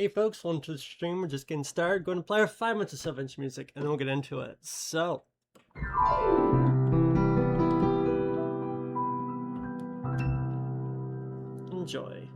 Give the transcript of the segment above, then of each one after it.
Hey folks, welcome to the stream. We're just getting started. Going to play our 5 minutes of 7-inch music and then we'll get into it. So, enjoy.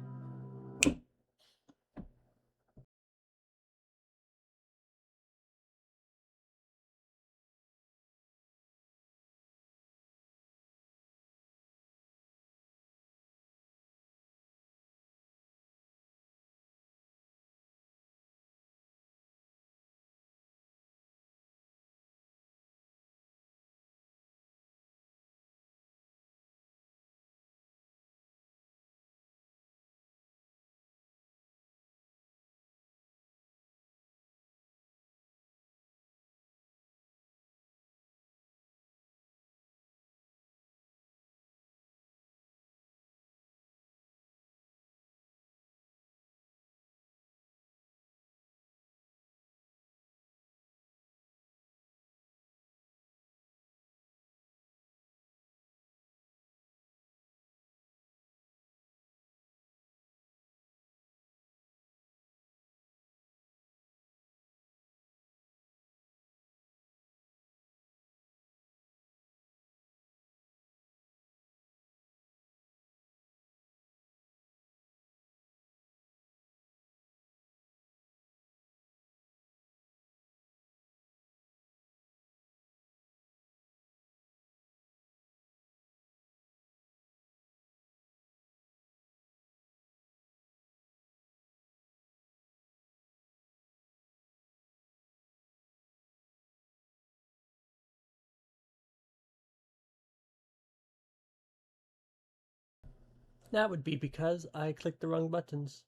That would be because I clicked the wrong buttons.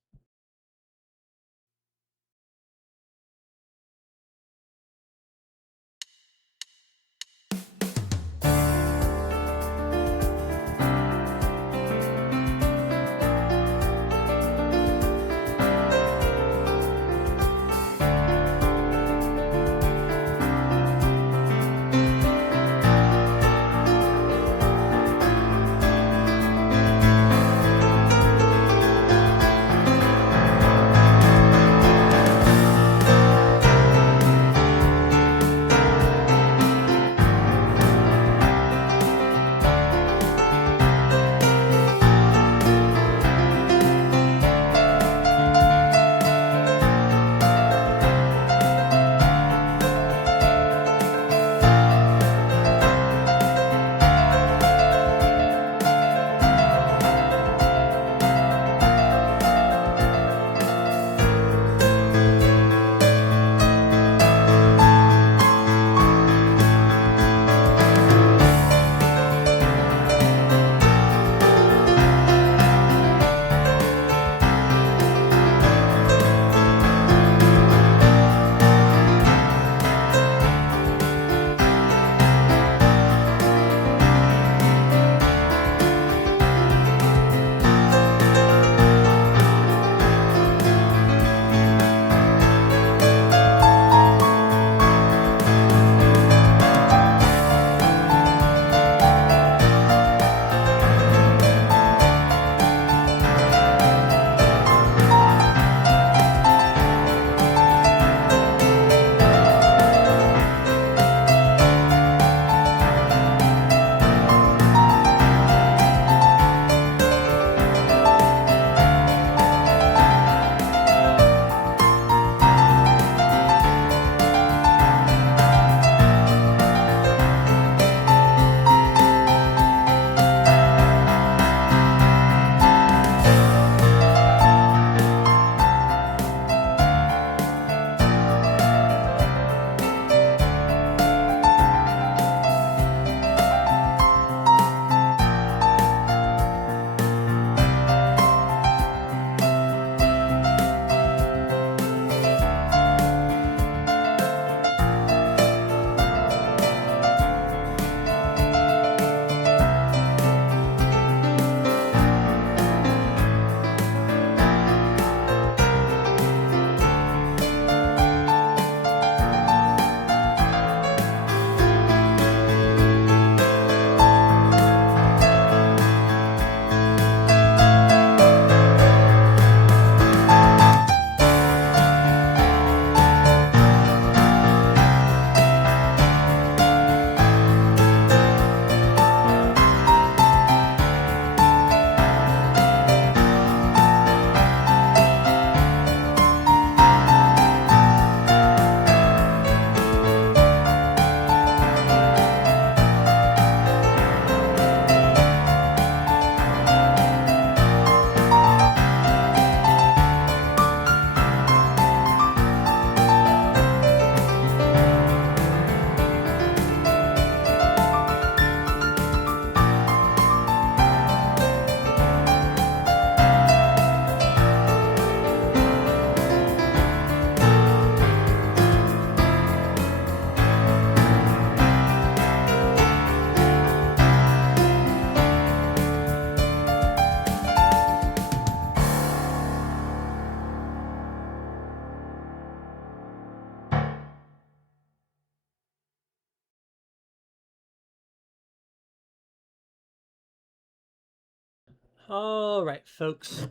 All right, folks.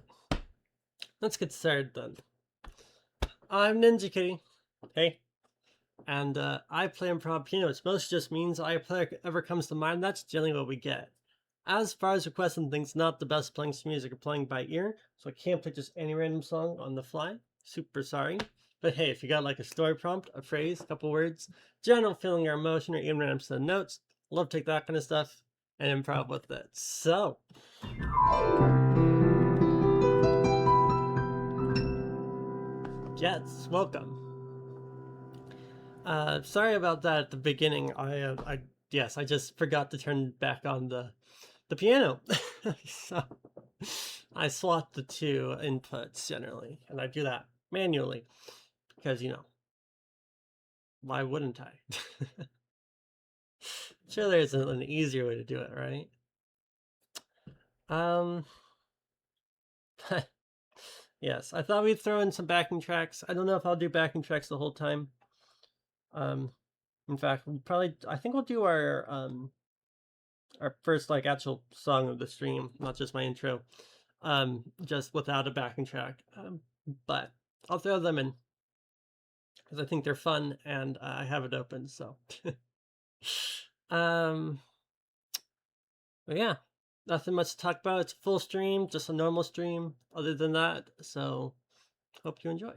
Let's get started then. I'm Ninja Kitty. Hey. And I play improv piano, which mostly just means I play whatever comes to mind. That's generally what we get. As far as requesting things, not the best playing some music or playing by ear, so I can't play just any random song on the fly. Super sorry. But hey, if you got like a story prompt, a phrase, a couple words, general feeling or emotion, or even random set of notes, love to take that kind of stuff and improv with it. So, yes, welcome. Sorry about that at the beginning. Yes, I just forgot to turn back on the piano. So I swap the two inputs generally, and I do that manually because why wouldn't I? Sure, there's an easier way to do it, right? Um, yes, I thought we'd throw in some backing tracks. I don't know if I'll do backing tracks the whole time. Um, in fact, I think we'll do our first like actual song of the stream, not just my intro, just without a backing track. But I'll throw them in because I think they're fun and I have it open. So, um, but yeah, nothing much to talk about. It's a full stream, just a normal stream. Other than that, so hope you enjoy.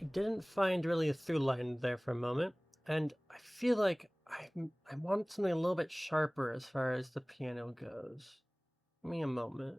I didn't find really a through line there for a moment, and I feel like I want something a little bit sharper as far as the piano goes. Give me a moment.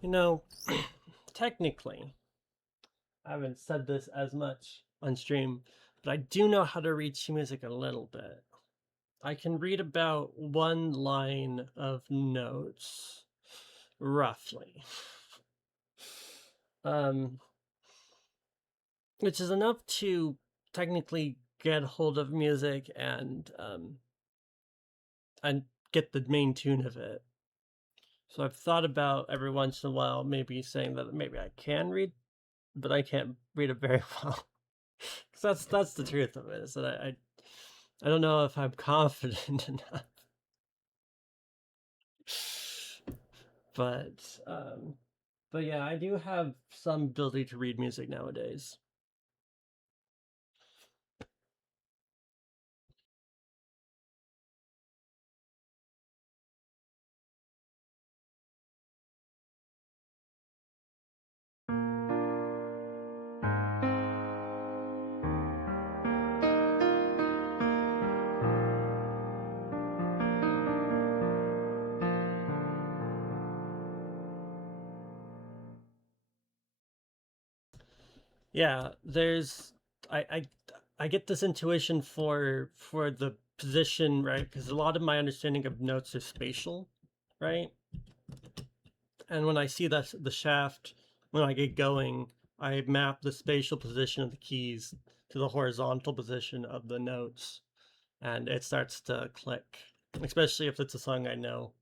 You know, technically, I haven't said this as much on stream, but I do know how to read sheet music a little bit. I can read about one line of notes, roughly. Um, which is enough to technically get hold of music and get the main tune of it. So I've thought about every once in a while maybe saying that maybe I can read, but I can't read it very well. Because that's the truth of it, is that I don't know if I'm confident enough. But but yeah, I do have some ability to read music nowadays. Yeah, there's I I I get this intuition for the position, right? Because a lot of my understanding of notes is spatial, right? And when I see that the shaft, when I get going, I map the spatial position of the keys to the horizontal position of the notes, and it starts to click, especially if it's a song I know.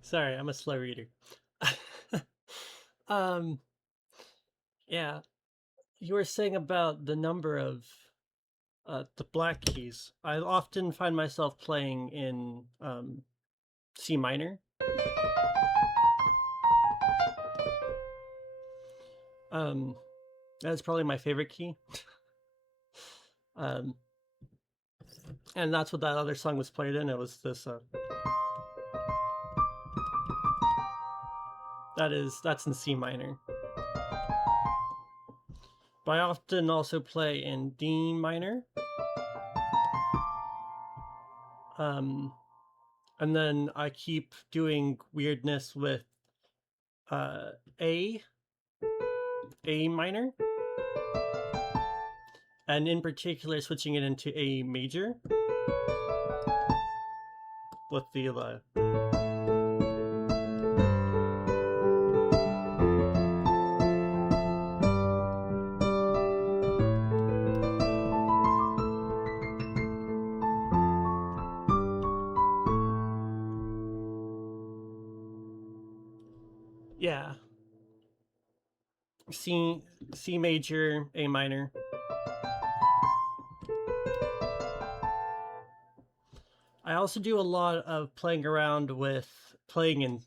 Sorry, I'm a slow reader. um, yeah, you were saying about the number of the black keys. I often find myself playing in C minor. Um, that's probably my favorite key. Um, and that's what that other song was played in. It was this. That's in C minor. But I often also play in D minor. Um, and then I keep doing weirdness with uh, A, A minor, and in particular switching it into A major with the yeah, C major, A minor. I also do a lot of playing around with playing in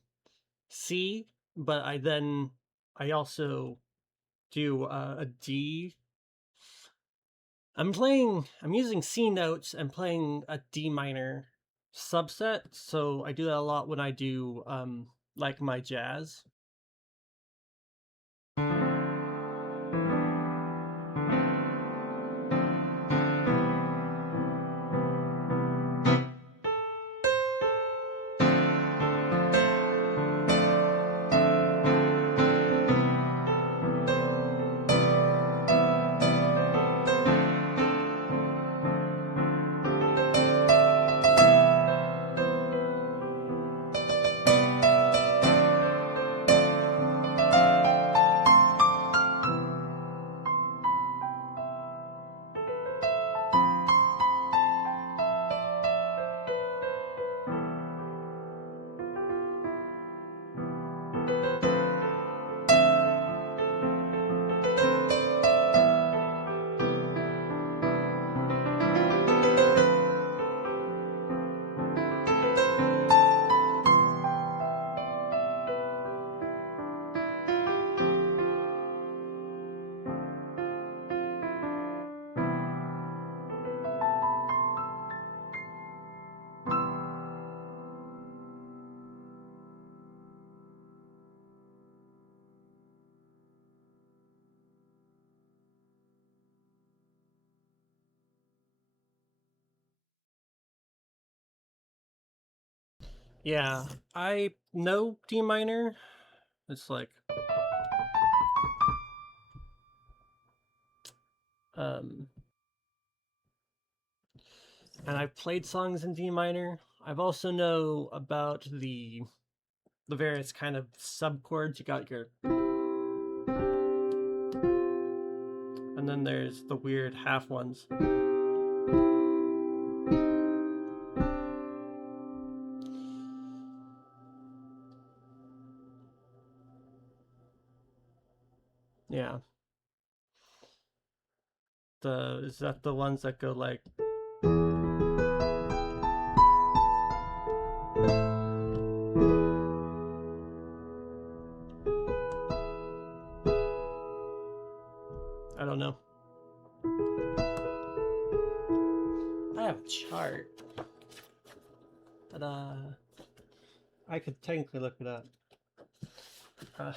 C, but I also do a D. I'm using C notes and playing a D minor subset, so I do that a lot when I do like my jazz. Yeah, I know D minor. It's like um and I've played songs in D minor. I've also know about the various kind of subchords. You got your and then there's the weird half ones. Yeah. The is that the ones that go like I don't know. I have a chart. But I could technically look it up. Uh,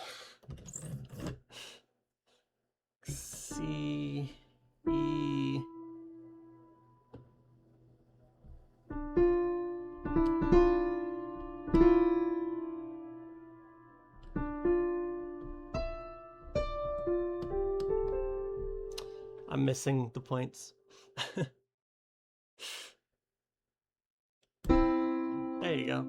C E I'm missing the points. There you go.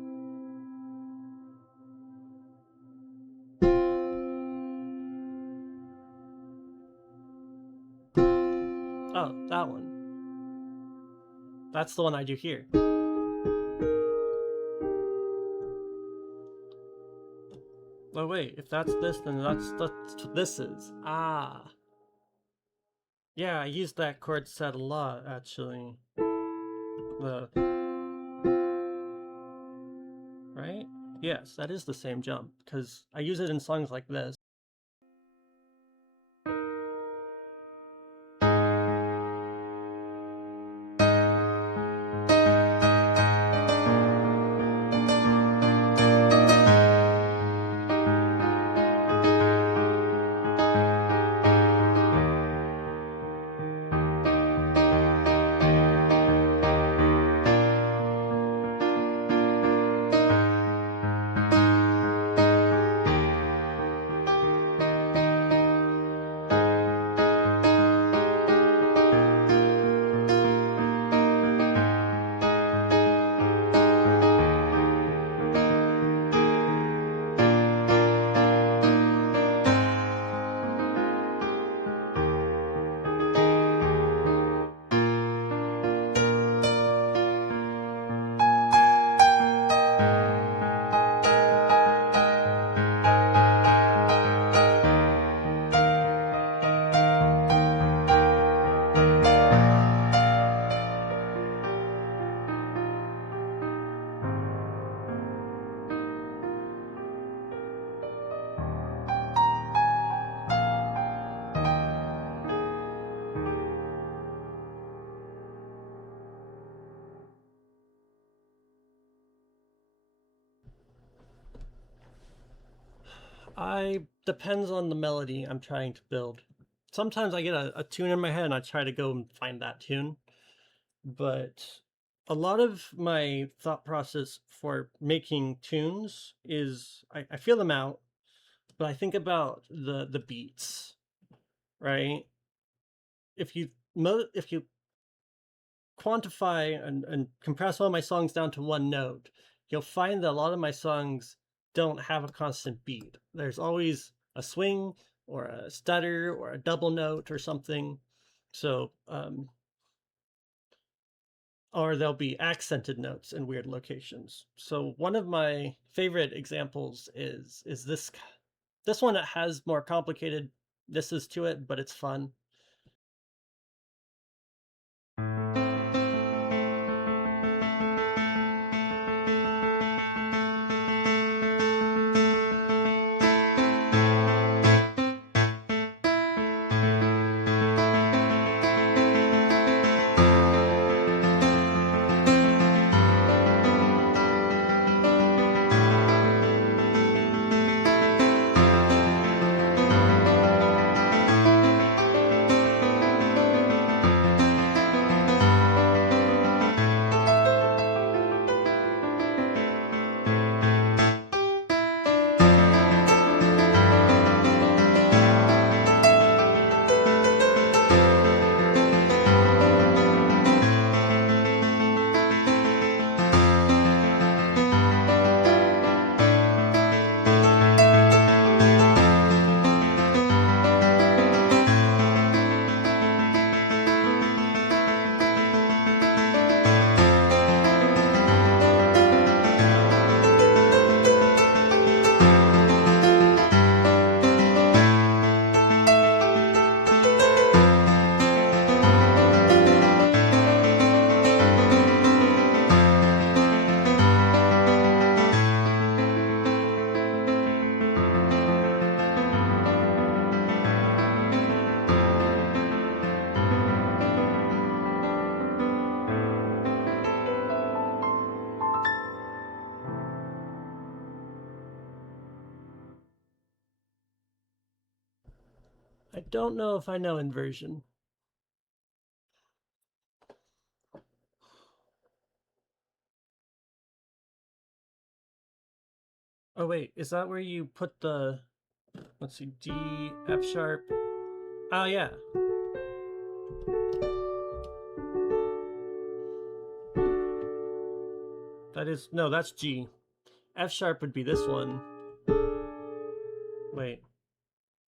Oh, that one. That's the one I do here. Oh wait, if that's this, then that's what this is. Ah. Yeah, I used that chord set a lot, actually. The... Right? Yes, that is the same jump, because I use it in songs like this. I depends on the melody I'm trying to build. Sometimes I get a tune in my head and I try to go and find that tune. But a lot of my thought process for making tunes is I feel them out, but I think about the beats, right? If you quantify and compress all my songs down to one note, you'll find that a lot of my songs don't have a constant beat. There's always a swing or a stutter or a double note or something. So, or there'll be accented notes in weird locations. So one of my favorite examples is this one that has more complicated this is to it, but it's fun. I don't know if I know inversion. Oh wait, is that where you put the, let's see, D, F sharp? Oh yeah. That is, no, that's G. F sharp would be this one. Wait,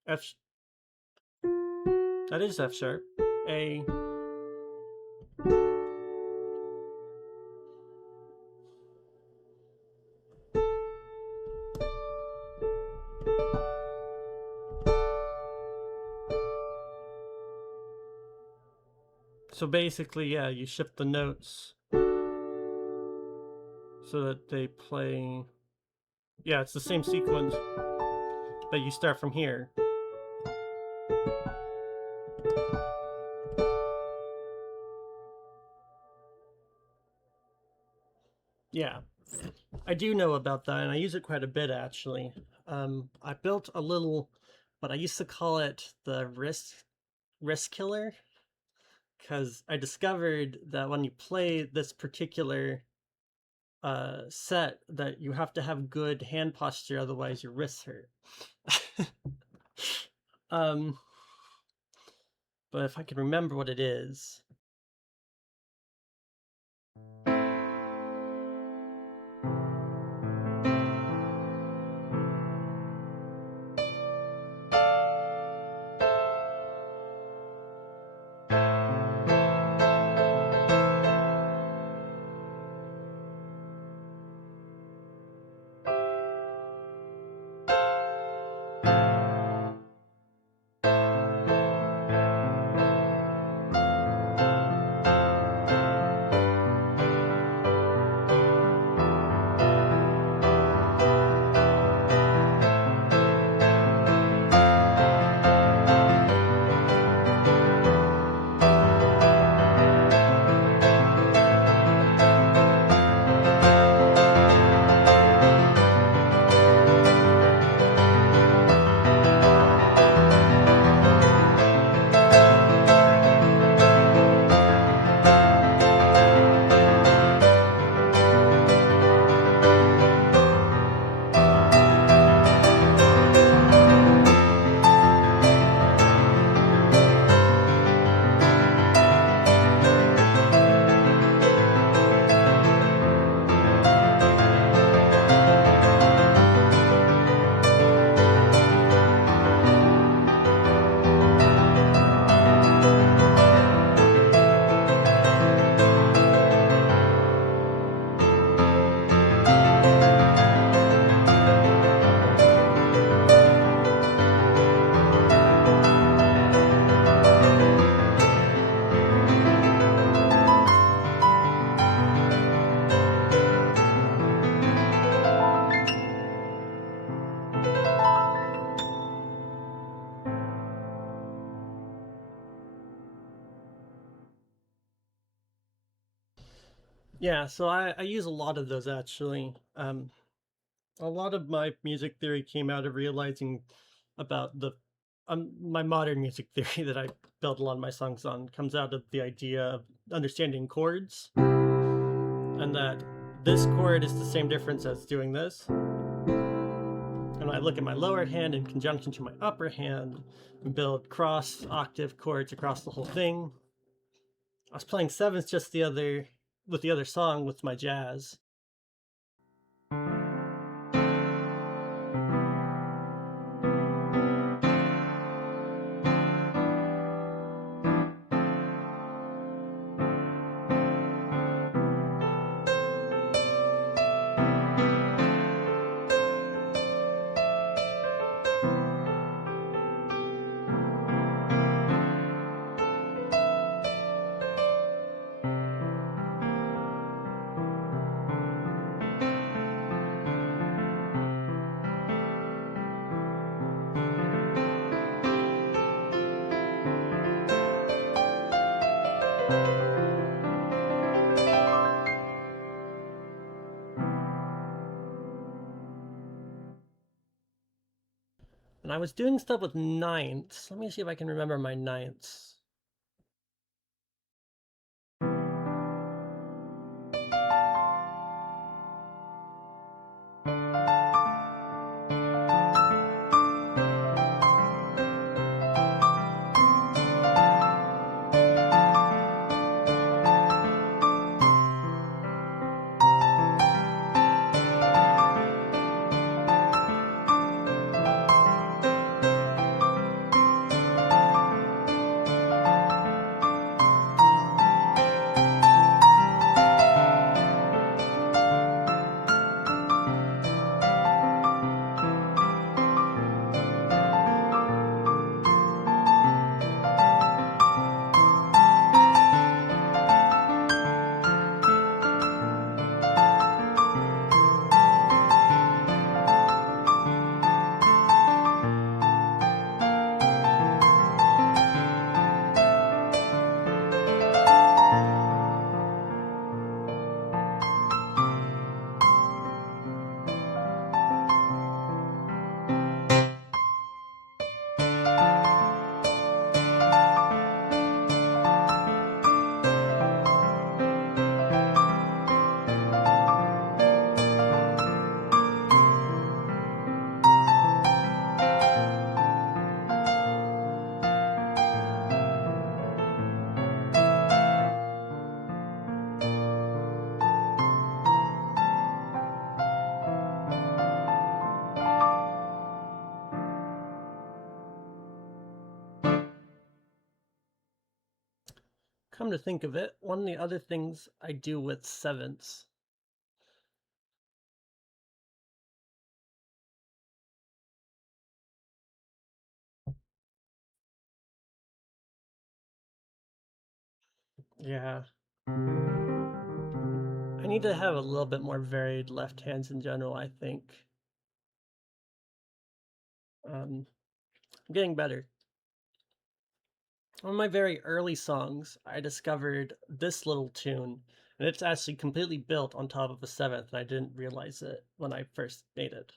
F, that is F sharp. A, So basically, yeah, you shift the notes so that they play. Yeah, it's the same sequence, but you start from here. Yeah, I do know about that, and I use it quite a bit actually. I built a little, but I used to call it the risk killer, because I discovered that when you play this particular set, that you have to have good hand posture, otherwise your wrists hurt. um, but if I can remember what it is. Yeah, so I use a lot of those actually. A lot of my music theory came out of realizing about the my modern music theory that I built a lot of my songs on comes out of the idea of understanding chords, and that this chord is the same difference as doing this. And when I look at my lower hand in conjunction to my upper hand and build cross octave chords across the whole thing. I was playing sevenths just the other song with my jazz. And I was doing stuff with ninths. Let me see if I can remember my ninths. Come to think of it, one of the other things I do with sevenths. Yeah. I need to have a little bit more varied left hands in general, I think. I'm getting better. On my very early songs, I discovered this little tune, and it's actually completely built on top of a seventh, and I didn't realize it when I first made it.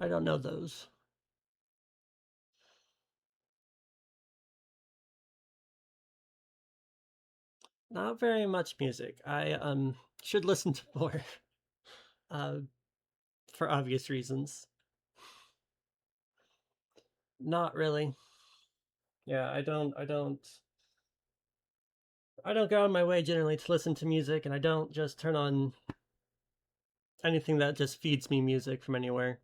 I don't know those. Not very much music. I should listen to more, uh, for obvious reasons. Not really. Yeah, I don't go out of my way generally to listen to music, and I don't just turn on anything that just feeds me music from anywhere.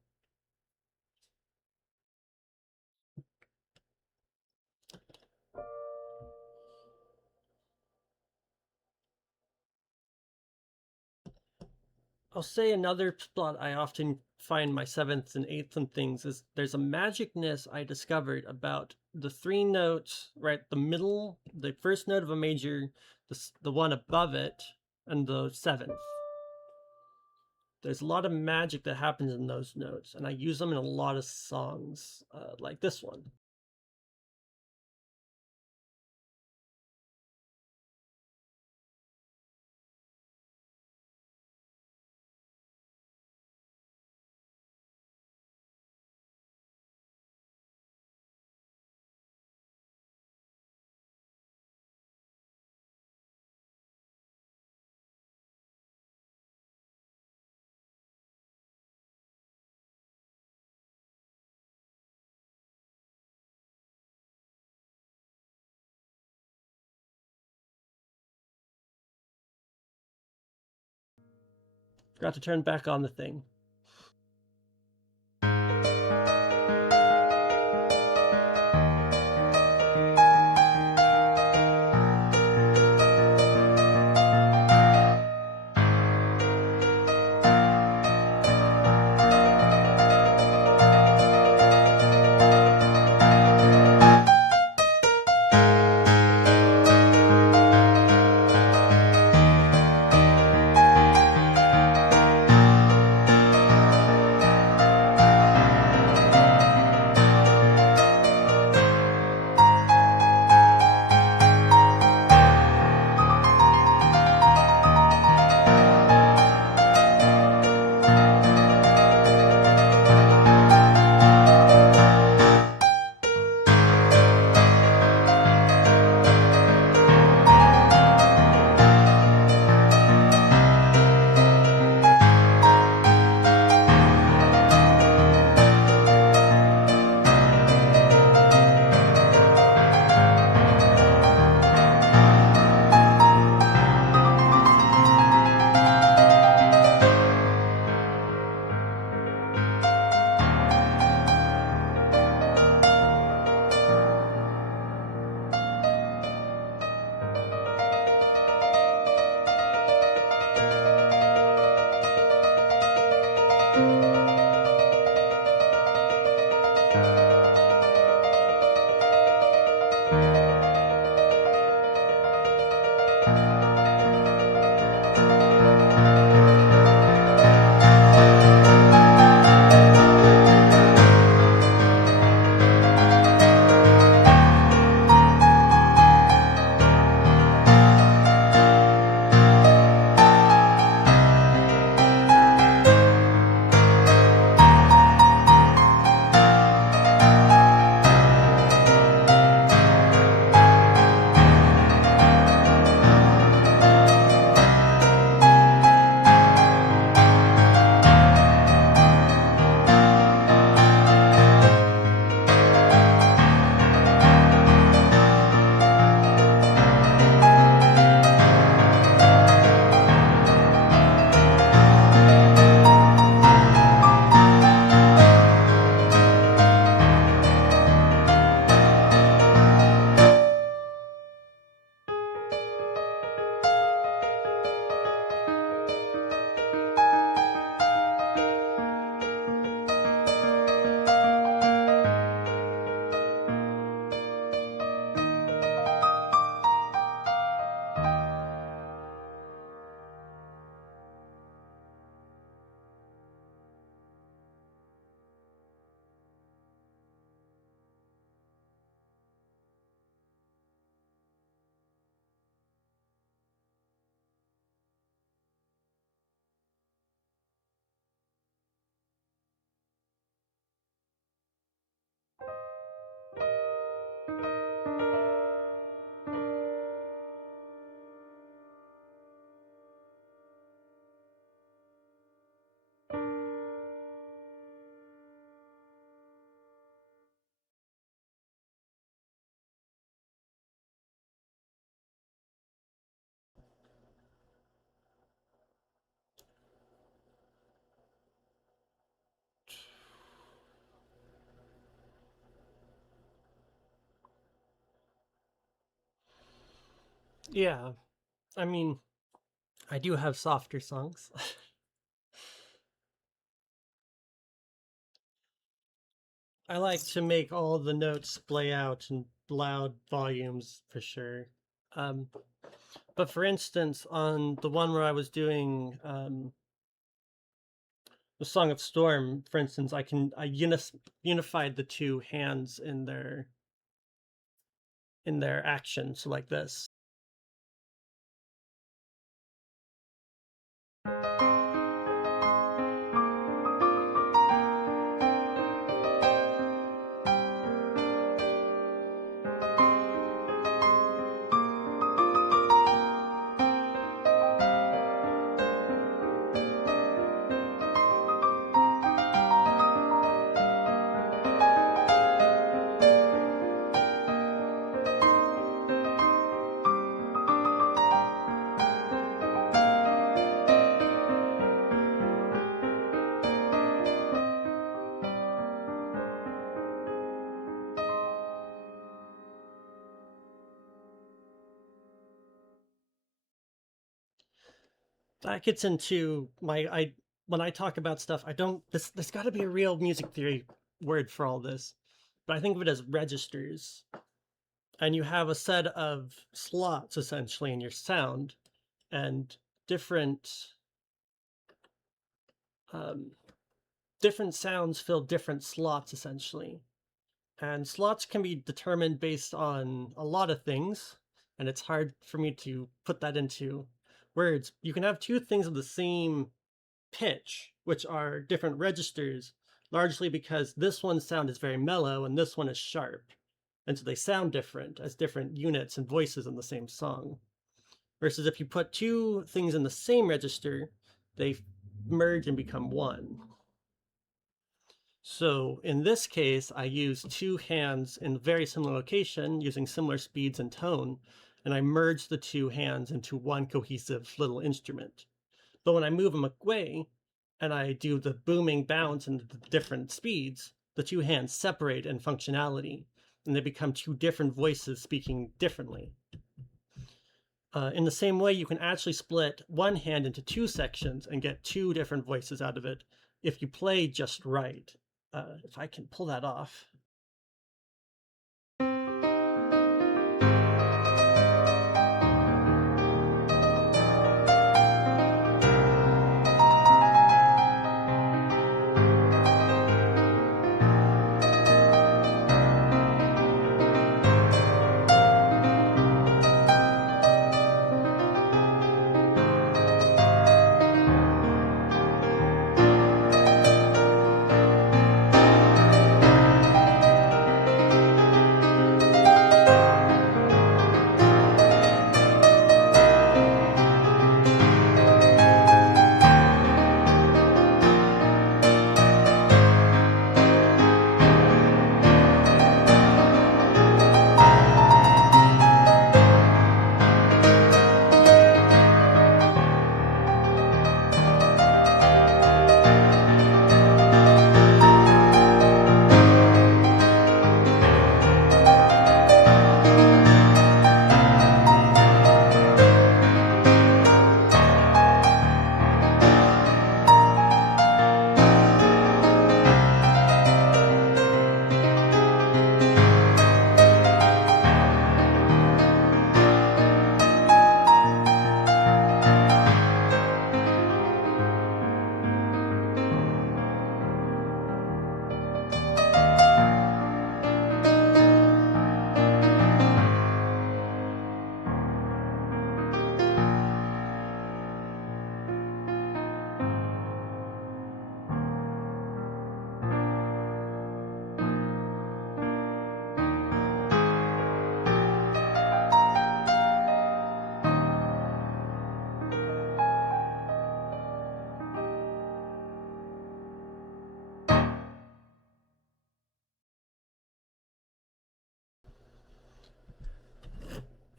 I'll say another spot I often find my sevenths and eighths and things is there's a magicness I discovered about the three notes right the middle, the first note of a major, the one above it, and the seventh. There's a lot of magic that happens in those notes, and I use them in a lot of songs, like this one. Forgot to turn back on the thing. Yeah, I mean, I do have softer songs. I like to make all the notes play out in loud volumes for sure. Um, but for instance, on the one where I was doing the Song of Storm, for instance, I unified the two hands in their action, so like this. That gets into my I when I talk about stuff, I don't there's got to be a real music theory word for all this, but I think of it as registers. And you have a set of slots essentially in your sound, and different um, different sounds fill different slots essentially. And slots can be determined based on a lot of things, and it's hard for me to put that into words. You can have two things of the same pitch, which are different registers, largely because this one's sound is very mellow and this one is sharp. And so they sound different as different units and voices in the same song. Versus if you put two things in the same register, they merge and become one. So in this case, I use two hands in a very similar location using similar speeds and tone, and I merge the two hands into one cohesive little instrument. But when I move them away and I do the booming bounce and the different speeds, the two hands separate in functionality and they become two different voices speaking differently. In the same way, you can actually split one hand into two sections and get two different voices out of it if you play just right. If I can pull that off.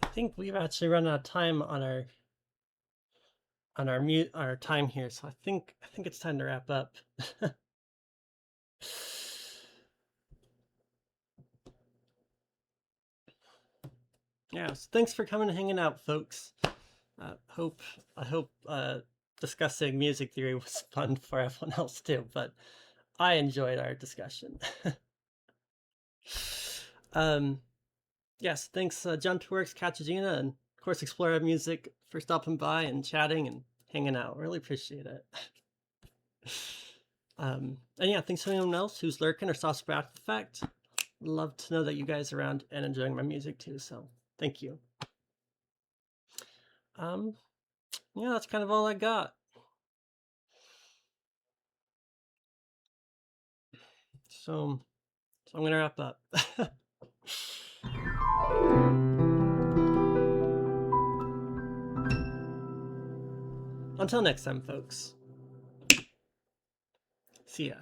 I think we've actually run out of time on our time here, so I think it's time to wrap up. Yeah, so thanks for coming and hanging out, folks. I hope discussing music theory was fun for everyone else too, but I enjoyed our discussion. Yes, thanks Jumpworks, Katagina, and of course Explorer Music for stopping by and chatting and hanging out. Really appreciate it. And yeah, thanks to anyone else who's lurking or saw after the fact. Love to know that you guys are around and enjoying my music too, so thank you. Yeah, that's kind of all I got. So I'm gonna wrap up. Until next time, folks. See ya.